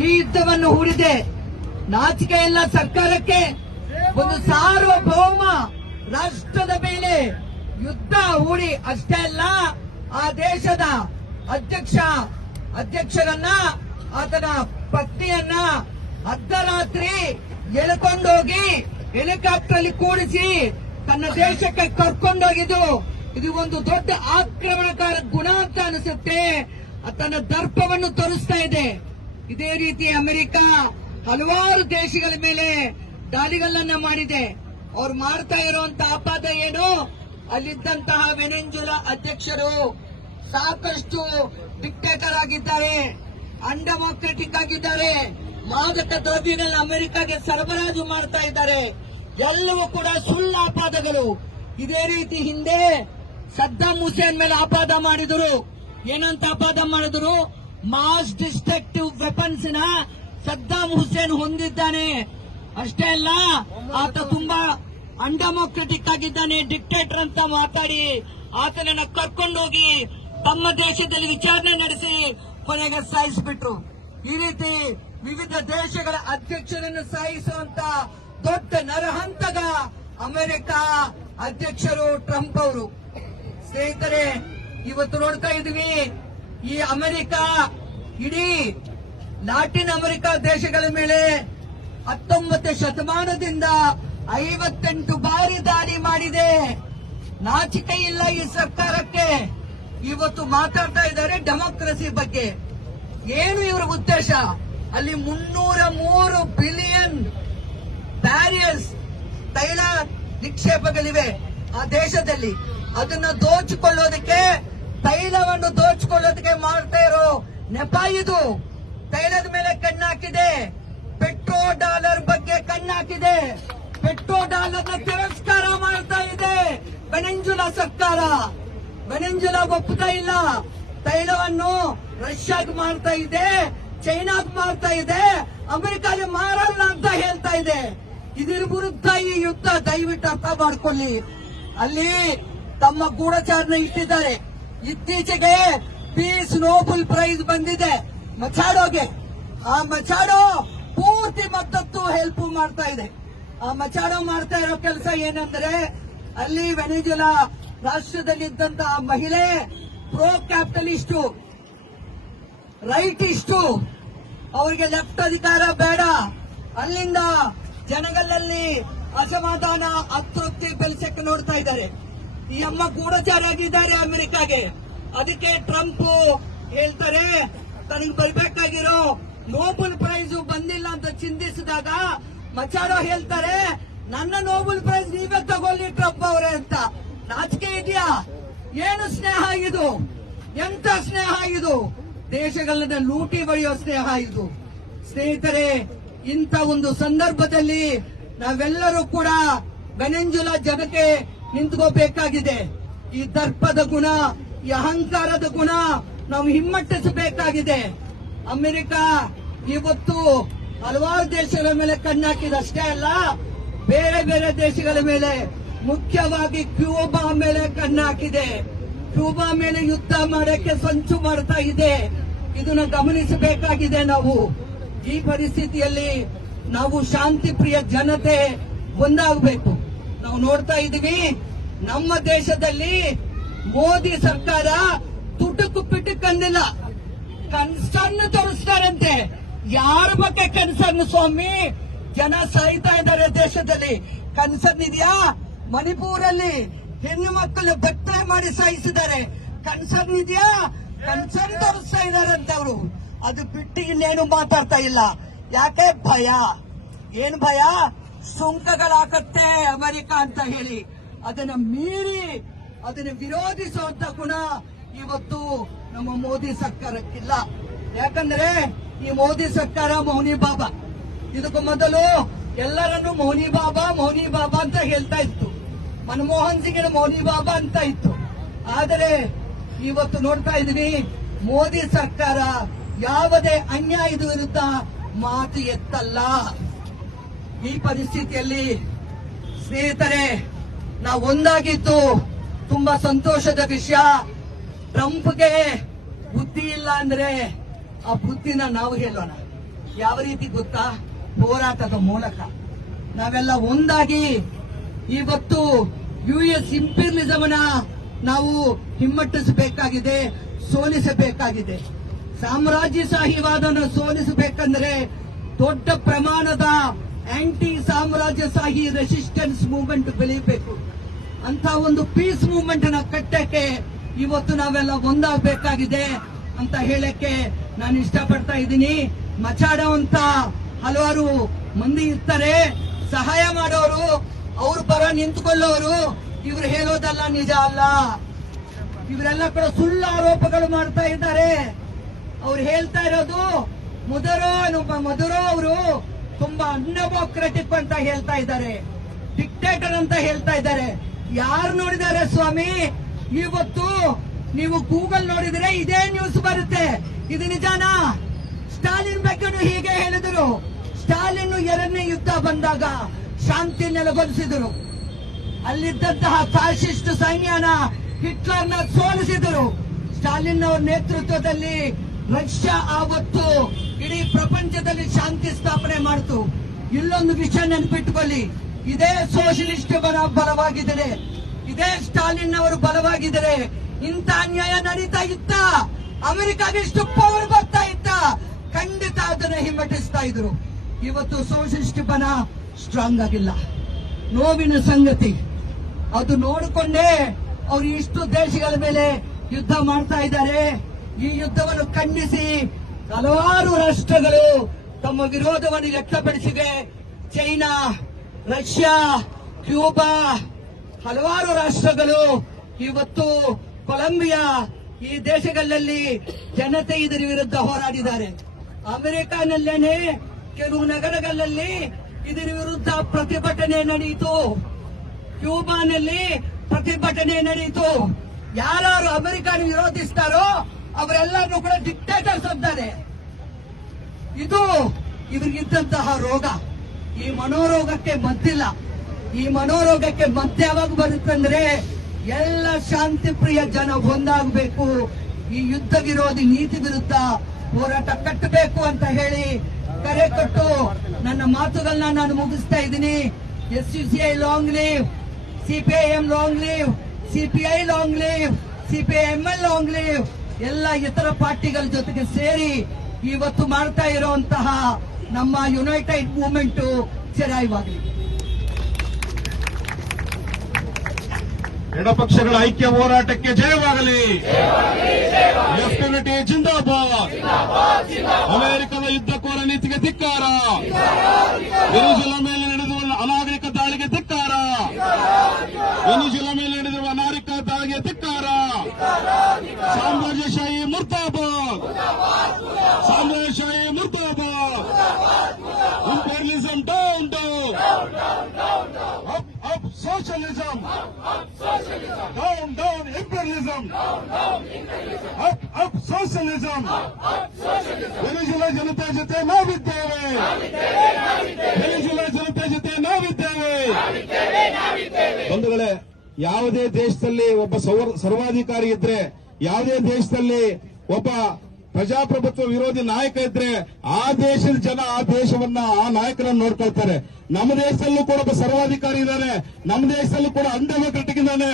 ಈ ಯುದ್ಧವನ್ನು ಹೂಡಿದೆ. ನಾಚಿಕೆ ಇಲ್ಲ ಸರ್ಕಾರಕ್ಕೆ. ಒಂದು ಸಾರ್ವಭೌಮ ರಾಷ್ಟ್ರದ ಮೇಲೆ ಯುದ್ಧ ಹೂಡಿ ಅಷ್ಟೇ ಅಲ್ಲ, ಆ ದೇಶದ ಅಧ್ಯಕ್ಷರನ್ನ ಆತನ ಪತ್ನಿಯನ್ನ ಅರ್ಧರಾತ್ರಿ ಎಳ್ಕೊಂಡೋಗಿ ಹೆಲಿಕಾಪ್ಟರ್ ಅಲ್ಲಿ ಕೂಡಿಸಿ ತನ್ನ ದೇಶಕ್ಕೆ ಕರ್ಕೊಂಡೋಗಿದ್ದು ಇದು ಒಂದು ದೊಡ್ಡ ಆಕ್ರಮಣಕಾರ ಗುಣ ಅಂತ ಅನಿಸುತ್ತೆ. ತನ್ನ ದರ್ಪವನ್ನು ತೋರಿಸ್ತಾ ಇದೆ. ಇದೇ ರೀತಿ ಅಮೆರಿಕ ಹಲವಾರು ದೇಶಗಳ ಮೇಲೆ ದಾಳಿಗಳನ್ನ ಮಾಡಿದೆ. ಅವ್ರು ಮಾಡ್ತಾ ಇರುವಂತ ಆಪಾದ ಏನು? ಅಲ್ಲಿದ್ದಂತಹ ವೆನೆಜುಲಾ ಅಧ್ಯಕ್ಷರು ಸಾಕಷ್ಟು ಡಿಕ್ಟೇಟರ್ ಆಗಿದ್ದಾರೆ, ಅನ್ಡೆಮೋಕ್ರೆಟಿಕ್ ಆಗಿದ್ದಾರೆ, ಮಾದಕ ದ್ರವ್ಯಗಳನ್ನ ಅಮೆರಿಕಾಗೆ ಸರಬರಾಜು ಮಾಡ್ತಾ ಇದ್ದಾರೆ. ಎಲ್ಲವೂ ಕೂಡ ಸುಳ್ಳು ಆಪಾದಗಳು. ಇದೇ ರೀತಿ ಹಿಂದೆ ಸದ್ದಾಂ ಹುಸೇನ್ ಮೇಲೆ ಆಪಾದ ಮಾಡಿದರು. ಏನಂತ ಆಪಾದ ಮಾಡಿದ್ರು? ಮಾಸ್ ಡಿಸ್ಟ್ರಕ್ಟಿವ್ ವೆಪನ್ಸ್ ನ ಸದ್ದಾಂ ಹುಸೇನ್ ಹೊಂದಿದ್ದಾನೆ. ಅಷ್ಟೇ ಅಲ್ಲ, ಆತ ತುಂಬಾ ಅನ್ಡೆಮೋಕ್ರೆಟಿಕ್ ಆಗಿದ್ದಾನೆ, ಡಿಕ್ಟೇಟರ್ ಅಂತ ಮಾತಾಡಿ ಆತನನ್ನ ಕರ್ಕೊಂಡೋಗಿ ತಮ್ಮ ದೇಶದಲ್ಲಿ ವಿಚಾರಣೆ ನಡೆಸಿ ಕೊನೆಗೆ ಸಾಯಿಸಿಬಿಟ್ರು. ಈ ರೀತಿ ವಿವಿಧ ದೇಶಗಳ ಅಧ್ಯಕ್ಷರನ್ನು ಸಾಯಿಸುವಂತ ದೊಡ್ಡ ನರಹಂತಕ ಅಮೆರಿಕ ಅಧ್ಯಕ್ಷರು ಟ್ರಂಪ್ ಅವರು. ಸ್ನೇಹಿತರೆ, ಇವತ್ತು ನೋಡ್ತಾ ಇದ್ವಿ, ಈ ಅಮೆರಿಕ ಇಡೀ ಲ್ಯಾಟಿನ್ ಅಮೆರಿಕ ದೇಶಗಳ ಮೇಲೆ 19ನೇ ಶತಮಾನದಿಂದ 58 ಬಾರಿ ದಾಳಿ ಮಾಡಿದೆ. ನಾಚಿಕೆ ಇಲ್ಲ ಈ ಸರ್ಕಾರಕ್ಕೆ. ಇವತ್ತು ಮಾತಾಡ್ತಾ ಇದ್ದಾರೆ ಡೆಮೋಕ್ರಸಿ ಬಗ್ಗೆ. ಏನು ಇವರ ಉದ್ದೇಶ? ಅಲ್ಲಿ 303 ಬಿಲಿಯನ್ ಬ್ಯಾರಿಯರ್ಸ್ ತೈಲ ನಿಕ್ಷೇಪಗಳಿವೆ ಆ ದೇಶದಲ್ಲಿ. ಅದನ್ನ ದೋಚಿಕೊಳ್ಳೋದಕ್ಕೆ, ತೈಲವನ್ನು ದೋಚಿಕೊಳ್ಳೋದಕ್ಕೆ ಮಾಡ್ತಾ ಇರೋ ನೆಪ ಇದು. ತೈಲದ ಮೇಲೆ ಕಣ್ಣಾಕಿದೆ, ಪೆಟ್ರೋ ಡಾಲರ್ ಬಗ್ಗೆ ಕಣ್ಣಾಕಿದೆ, ಪೆಟ್ರೋ ಡಾಲರ್ನ ತಿರಸ್ಕಾರ ಮಾಡ್ತಾ ಇದೆ ವೆನೆಜುಲಾ ಸರ್ಕಾರ. ವೆನೆಜುಲಾ ಒಪ್ಪುತ್ತಾ ಇಲ್ಲ. ತೈಲವನ್ನು ರಷ್ಯಾಗೆ ಮಾರ್ತಾ ಇದೆ, ಚೈನಾಗ್ ಮಾರ್ತಾ ಇದೆ, ಅಮೆರಿಕಾಗೆ ಮಾರಲ್ಲ ಅಂತ ಹೇಳ್ತಾ ಇದೆ. ಇದರ ವಿರುದ್ಧ ಈ ಯುದ್ಧ ದಯವಿಟ್ಟು ಅರ್ಥ ಮಾಡ್ಕೊಳ್ಳಿ. ಅಲ್ಲಿ ತಮ್ಮ ಗೂಢಚಾರನ ಇಟ್ಟಿದ್ದಾರೆ. ಇತ್ತೀಚೆಗೆ ಪೀಸ್ ನೋಬೆಲ್ ಪ್ರೈಸ್ ಬಂದಿದೆ ಮಚಾಡೋಗೆ. ಆ ಮಚಾಡೋ ಪೂರ್ತಿ ಮತ್ತತ್ತು ಹೆಲ್ಪ್ ಮಾಡ್ತಾ ಇದೆ. ಆ ಮಚಾಡೋ ಮಾಡ್ತಾ ಇರೋ ಕೆಲಸ ಏನಂದ್ರೆ, ಅಲ್ಲಿ ವೆನೆಜುಲಾ ರಾಷ್ಟ್ರದಲ್ಲಿದ್ದಂತಹ ಮಹಿಳೆ ಪ್ರೋ ಕ್ಯಾಪಿಟಲಿಸ್ಟು, ರೈಟ್ ಇಷ್ಟು, ಅವರಿಗೆ ಲೆಫ್ಟ್ ಅಧಿಕಾರ ಬೇಡ. ಅಲ್ಲಿಂದ ಜನಗಳಲ್ಲಿ ಅಸಮಾಧಾನ, ಅತೃಪ್ತಿ ಬೆಳೆಸಕ್ಕೆ ನೋಡ್ತಾ ಇದ್ದಾರೆ. ಈ ಅಮ್ಮ ಗೂಢಚಾರ ಆಗಿದ್ದಾರೆ ಅಮೆರಿಕಾಗೆ. ಅದಕ್ಕೆ ಟ್ರಂಪ್ ಹೇಳ್ತಾರೆ, ತನಗೆ ಬರಬೇಕಾಗಿರೋ ನೋಬೆಲ್ ಪ್ರೈಸ್ ಬಂದಿಲ್ಲ ಅಂತ ಚಿಂತಿಸಿದಾಗ ಮಚಾಡೋ ಹೇಳ್ತಾರೆ, ನನ್ನ ನೋಬೆಲ್ ಪ್ರೈಸ್ ನೀವೇ ತಗೊಳ್ಳಿ ಟ್ರಂಪ್ ಅವರೇ ಅಂತ. ನಾಚಿಕೆ ಇದೆಯಾ? ಏನು ಸ್ನೇಹ ಇದು? ಎಂತ ಸ್ನೇಹ ಇದು? ದೇಶಗಳನ್ನ ಲೂಟಿ ಬಳಿಯೋ ಸ್ನೇಹ ಇದು. ಸ್ನೇಹಿತರೆ, ಇಂಥ ಒಂದು ಸಂದರ್ಭದಲ್ಲಿ ನಾವೆಲ್ಲರೂ ಕೂಡ ವೆನೆಜುಲಾ ಜನಕ್ಕೆ ನಿಂತ್ಕೋಬೇಕಾಗಿದೆ. ಈ ದರ್ಪದ ಗುಣ, ಈ ಅಹಂಕಾರದ ಗುಣ ನಾವು ಹಿಮ್ಮಟ್ಟಿಸಬೇಕಾಗಿದೆ. ಅಮೆರಿಕ ಇವತ್ತು ಹಲವಾರು ದೇಶಗಳ ಮೇಲೆ ಕಣ್ಣಾಕಿದಷ್ಟೇ ಅಲ್ಲ, ಬೇರೆ ಬೇರೆ ದೇಶಗಳ ಮೇಲೆ, ಮುಖ್ಯವಾಗಿ ಕ್ಯೂಬಾ ಮೇಲೆ ಕಣ್ಣಾಕಿದೆ. ಕ್ಯೂಬಾ ಮೇಲೆ ಯುದ್ಧ ಮಾಡಕ್ಕೆ ಸಂಚು ಮಾಡ್ತಾ ಇದೆ. ಇದನ್ನು ಗಮನಿಸಬೇಕಾಗಿದೆ ನಾವು. ಈ ಪರಿಸ್ಥಿತಿಯಲ್ಲಿ ನಾವು ಶಾಂತಿ ಪ್ರಿಯ ಜನತೆ ಒಂದಾಗಬೇಕು. ನಾವು ನೋಡ್ತಾ ಇದ್ದೀವಿ, ನಮ್ಮ ದೇಶದಲ್ಲಿ ಮೋದಿ ಸರ್ಕಾರ ತುಟುಕು ಪಿಟುಕು ಅಂದಿಲ್ಲ, ಕನ್ಸರ್ನ್ ತೋರಿಸ್ತಾರಂತೆ. ಯಾರ ಬಗ್ಗೆ ಕನ್ಸರ್ನ್ ಸ್ವಾಮಿ? ಜನ ಸಾಯ್ತಾ ಇದ್ದಾರೆ ದೇಶದಲ್ಲಿ. ಕನ್ಸರ್ನ್ ಇದೆಯಾ? ಮಣಿಪುರಲ್ಲಿ ಹೆಣ್ಣು ಮಕ್ಕಳು ಬಟ್ಟೆ ಮಾಡಿ ಸಾಯಿಸಿದ್ದಾರೆ. ಕನ್ಸರ್ನ್ ಇದೆಯಾ? ಕನ್ಸರ್ನ್ ತೋರಿಸ್ತಾ ಇದ್ದಾರೆ ಅಂತವ್ರು. ಅದು ಬಿಟ್ಟು ಇನ್ನೇನು ಮಾತಾಡ್ತಾ ಇಲ್ಲ. ಯಾಕೆ? ಭಯ. ಏನ್ ಭಯ? ಸುಂಕಗಳಾಕತ್ತೆ ಅಮೆರಿಕ ಅಂತ ಹೇಳಿ ಅದನ್ನ ಮೀರಿ ಅದನ್ನು ವಿರೋಧಿಸುವಂತ ಗುಣ ಇವತ್ತು ನಮ್ಮ ಮೋದಿ ಸರ್ಕಾರಕ್ಕಿಲ್ಲ. ಯಾಕಂದ್ರೆ ಈ ಮೋದಿ ಸರ್ಕಾರ ಮೌನಿ ಬಾಬಾ. ಇದಕ್ಕೂ ಮೊದಲು ಎಲ್ಲರನ್ನು ಮೌನಿ ಬಾಬಾ ಅಂತ ಹೇಳ್ತಾ ಇತ್ತು. ಮನಮೋಹನ್ ಸಿಂಗ್ ಮೌನಿ ಬಾಬಾ ಅಂತ ಇತ್ತು. ಆದರೆ ಇವತ್ತು ನೋಡ್ತಾ ಇದ್ವಿ, ಮೋದಿ ಸರ್ಕಾರ ಯಾವುದೇ ಅನ್ಯಾಯದ ವಿರುದ್ಧ ಮಾತು ಎತ್ತಲ್ಲ. ಈ ಪರಿಸ್ಥಿತಿಯಲ್ಲಿ ಸ್ನೇಹಿತರೆ, ನಾವು ಒಂದಾಗಿದ್ದು ತುಂಬಾ ಸಂತೋಷದ ವಿಷಯ. ಟ್ರಂಪ್ಗೆ ಬುದ್ಧಿ ಇಲ್ಲ ಅಂದ್ರೆ ಆ ಬುದ್ಧಿನ ನಾವು ಹೇಳೋಣ. ಯಾವ ರೀತಿ ಗೊತ್ತಾ? ಹೋರಾಟದ ಮೂಲಕ ನಾವೆಲ್ಲ ಒಂದಾಗಿ ಇವತ್ತು US ಇಂಪೀರಿಯಲಿಸಂನ ನಾವು ಹಿಮ್ಮೆಟ್ಟಿಸಬೇಕಾಗಿದೆ, ಸೋಲಿಸಬೇಕಾಗಿದೆ. ಸಾಮ್ರಾಜ್ಯಶಾಹಿವಾದನ ಸೋಲಿಸಬೇಕಂದ್ರೆ ದೊಡ್ಡ ಪ್ರಮಾಣದ ಆಂಟಿ ಸಾಮ್ರಾಜ್ಯಶಾಹಿ ರೆಸಿಸ್ಟೆನ್ಸ್ ಮೂವ್ಮೆಂಟ್ ಬೆಳೀಬೇಕು. ಅಂತ ಒಂದು ಪೀಸ್ ಮೂವ್ಮೆಂಟ್ ನ ಕಟ್ಟಕ್ಕೆ ಇವತ್ತು ನಾವೆಲ್ಲ ಒಂದಾಗಬೇಕಾಗಿದೆ ಅಂತ ಹೇಳಕ್ಕೆ ನಾನು ಇಷ್ಟಪಡ್ತಾ ಇದ್ದೀನಿ. ಮಚಾಡುವಂತ ಹಲವಾರು ಮಂದಿ ಇರ್ತಾರೆ, ಸಹಾಯ ಮಾಡೋರು, ಅವ್ರ ಪರ ನಿಂತುಕೊಳ್ಳೋರು. ಇವ್ರು ಹೇಳೋದಲ್ಲ ನಿಜ ಅಲ್ಲ, ಇವರೆಲ್ಲ ಕೂಡ ಸುಳ್ಳು ಆರೋಪಗಳು ಮಾಡ್ತಾ ಇದ್ದಾರೆ. ಅವ್ರು ಹೇಳ್ತಾ ಇರೋದು ಮಧುರೋ ಅವರು ತುಂಬಾ ಅನ್ಡೆಮೋಕ್ರೆಟಿಕ್ ಅಂತ ಹೇಳ್ತಾ ಇದ್ದಾರೆ, ಡಿಕ್ಟೇಟರ್ ಅಂತ ಹೇಳ್ತಾ ಇದ್ದಾರೆ. ಯಾರು ನೋಡಿದ್ದಾರೆ ಸ್ವಾಮಿ? ಇವತ್ತು ನೀವು ಗೂಗಲ್ ನೋಡಿದ್ರೆ ಇದೇ ನ್ಯೂಸ್ ಬರುತ್ತೆ. ಇದು ನಿಜಾನಾ? ಸ್ಟಾಲಿನ್ ಬಗ್ಗೆ ಹೀಗೆ ಹೇಳಿದರು. ಸ್ಟಾಲಿನ್ 2ನೇ ಯುದ್ಧ ಬಂದಾಗ ಶಾಂತಿ ನೆಲೆಗೊಳಿಸಿದರು. ಅಲ್ಲಿದ್ದಂತಹ ಫ್ಯಾಸಿಸ್ಟ್ ಸೈನ್ಯನ ಹಿಟ್ಲರ್ನ ಸೋಲಿಸಿದರು. ಸ್ಟಾಲಿನ್ ಅವರ ನೇತೃತ್ವದಲ್ಲಿ ರಷ್ಯಾ ಆವತ್ತು ಇಡೀ ಪ್ರಪಂಚದಲ್ಲಿ ಶಾಂತಿ ಸ್ಥಾಪನೆ ಮಾಡಿತು. ಇಲ್ಲೊಂದು ವಿಷಯ ನೆನಪಿಟ್ಟುಕೊಳ್ಳಿ, ಇದೇ ಸೋಷಲಿಸ್ಟ್ ಬಲವಾಗಿದ್ದಾರೆ, ಇದೇ ಸ್ಟಾಲಿನ್ ಅವರು ಬಲವಾಗಿದ್ದಾರೆ. ಇಂಥ ಅನ್ಯಾಯ ನಡೀತಾ ಇತ್ತ, ಅಮೆರಿಕಾಗೆ ಇಷ್ಟು ಪವರ್ ಬರ್ತಾ ಇತ್ತ, ಖಂಡಿತ ಅದನ್ನ ಹಿಮ್ಮೆಟ್ಟಿಸ್ತಾ ಇದ್ರು. ಇವತ್ತು ಸೋಷಲಿಸ್ಟ್ ಬಲ ಸ್ಟ್ರಾಂಗ್ ಆಗಿಲ್ಲ. ನೋವಿನ ಸಂಗತಿ ಅದು ನೋಡಿಕೊಂಡೇ ಅವರು ಇಷ್ಟು ದೇಶಗಳ ಮೇಲೆ ಯುದ್ಧ ಮಾಡ್ತಾ ಇದ್ದಾರೆ. ಈ ಯುದ್ಧವನ್ನು ಖಂಡಿಸಿ ಹಲವಾರು ರಾಷ್ಟ್ರಗಳು ತಮ್ಮ ವಿರೋಧವನ್ನು ವ್ಯಕ್ತಪಡಿಸಿವೆ. ಚೈನಾ, ರಷ್ಯಾ, ಕ್ಯೂಬಾ, ಹಲವಾರು ರಾಷ್ಟ್ರಗಳು ಇವತ್ತು ಕೊಲಂಬಿಯಾ, ಈ ದೇಶಗಳಲ್ಲಿ ಜನತೆ ಇದರ ವಿರುದ್ಧ ಹೋರಾಡಿದ್ದಾರೆ. ಅಮೆರಿಕಾನಲ್ಲೇನೆ ಕೆಲವು ನಗರಗಳಲ್ಲಿ ಇದರ ವಿರುದ್ಧ ಪ್ರತಿಭಟನೆ ನಡೆಯಿತು. ಕ್ಯೂಬಾನಲ್ಲಿ ಪ್ರತಿಭಟನೆ ನಡೆಯಿತು. ಯಾರು ಅಮೆರಿಕನ ವಿರೋಧಿಸ್ತಾರೋ ಅವರೆಲ್ಲರೂ ಕೂಡ ಡಿಕ್ಟೇಟರ್ಸ್ ಅಂತಾರೆ. ಇದು ಇವರಿಗಿದ್ದಂತಹ ರೋಗ. ಈ ಮನೋರೋಗಕ್ಕೆ ಮದ್ದಿಲ್ಲ. ಈ ಮನೋರೋಗಕ್ಕೆ ಮದ್ದು ಯಾವಾಗ ಬರುತ್ತಂದ್ರೆ ಎಲ್ಲ ಶಾಂತಿ ಪ್ರಿಯ ಜನ ಒಂದಾಗಬೇಕು, ಈ ಯುದ್ಧ ವಿರೋಧಿ ನೀತಿ ವಿರುದ್ಧ ಹೋರಾಟ ಕಟ್ಟಬೇಕು ಅಂತ ಹೇಳಿ ಕರೆ ಕೊಟ್ಟು ನನ್ನ ಮಾತುಗಳನ್ನ ನಾನು ಮುಗಿಸ್ತಾ ಇದ್ದೀನಿ. SUCI long leave, CPIM long leave, CPI long leave, CPIML long leave. ಎಲ್ಲ ಇತರ ಪಾರ್ಟಿಗಳ ಜೊತೆಗೆ ಸೇರಿ ಇವತ್ತು ಮಾಡ್ತಾ ಇರುವಂತಹ ನಮ್ಮ ಯುನೈಟೆಡ್ ಮೂವ್ಮೆಂಟ್ ಚಿರಾಯವಾಗಲಿ. ಎಡಪಕ್ಷಗಳ ಐಕ್ಯ ಹೋರಾಟಕ್ಕೆ ಜಯವಾಗಲಿ. ಲೆಫ್ಟಿನೆಂಟ್ ಜಿಂದಾಬಾದ್. ಅಮೆರಿಕದ ಯುದ್ಧಕೋರ ನೀತಿಗೆ ಧಿಕ್ಕಾರ. ವೆನಿಜುಲಾ ಮೇಲೆ ನಡೆದಿರುವ ಅನಾಗರಿಕ ದಾಳಿಗೆ ಧಿಕ್ಕಾರ. ವೆನಿಜುಲಾ ಮೇಲೆ ನಡೆದಿರುವ ಅನಾಗರಿಕ ದಾಳಿಗೆ ಧಿಕ್ಕಾರ. ಸಾಮ್ರಾಜ್ಯಶಾಹಿ ಮುರ್ದಾಬಾದ್. ಸಾಮ್ರಾಜ್ಯಶಾಹಿ ಮುರ್ದಾಬಾದ್. Imperialism down down. Up socialism. Down, down imperialism. Up socialism. Venezuela ಜನತೆ ಜೊತೆ ನಾವಿದ್ದೇವೆ. ವೆನಿಜುಲಾ ಜನತೆ ಜೊತೆ ನಾವಿದ್ದೇವೆ. ಬಂಧುಗಳೇ, ಯಾವುದೇ ದೇಶದಲ್ಲಿ ಒಬ್ಬ ಸರ್ವಾಧಿಕಾರಿ ಇದ್ರೆ, ಯಾವುದೇ ದೇಶದಲ್ಲಿ ಒಬ್ಬ ಪ್ರಜಾಪ್ರಭುತ್ವ ವಿರೋಧಿ ನಾಯಕ ಇದ್ರೆ ಆ ದೇಶದ ಜನ ಆ ದೇಶವನ್ನ, ಆ ನಾಯಕರನ್ನು ನೋಡ್ಕೊಳ್ತಾರೆ. ನಮ್ಮ ದೇಶದಲ್ಲೂ ಕೂಡ ಒಬ್ಬ ಸರ್ವಾಧಿಕಾರಿ ಇದ್ದಾನೆ, ನಮ್ಮ ದೇಶದಲ್ಲೂ ಕೂಡ ಅನ್ಡೆಮೋಕ್ರೆಟಿಕ್ ಇದ್ದಾನೆ.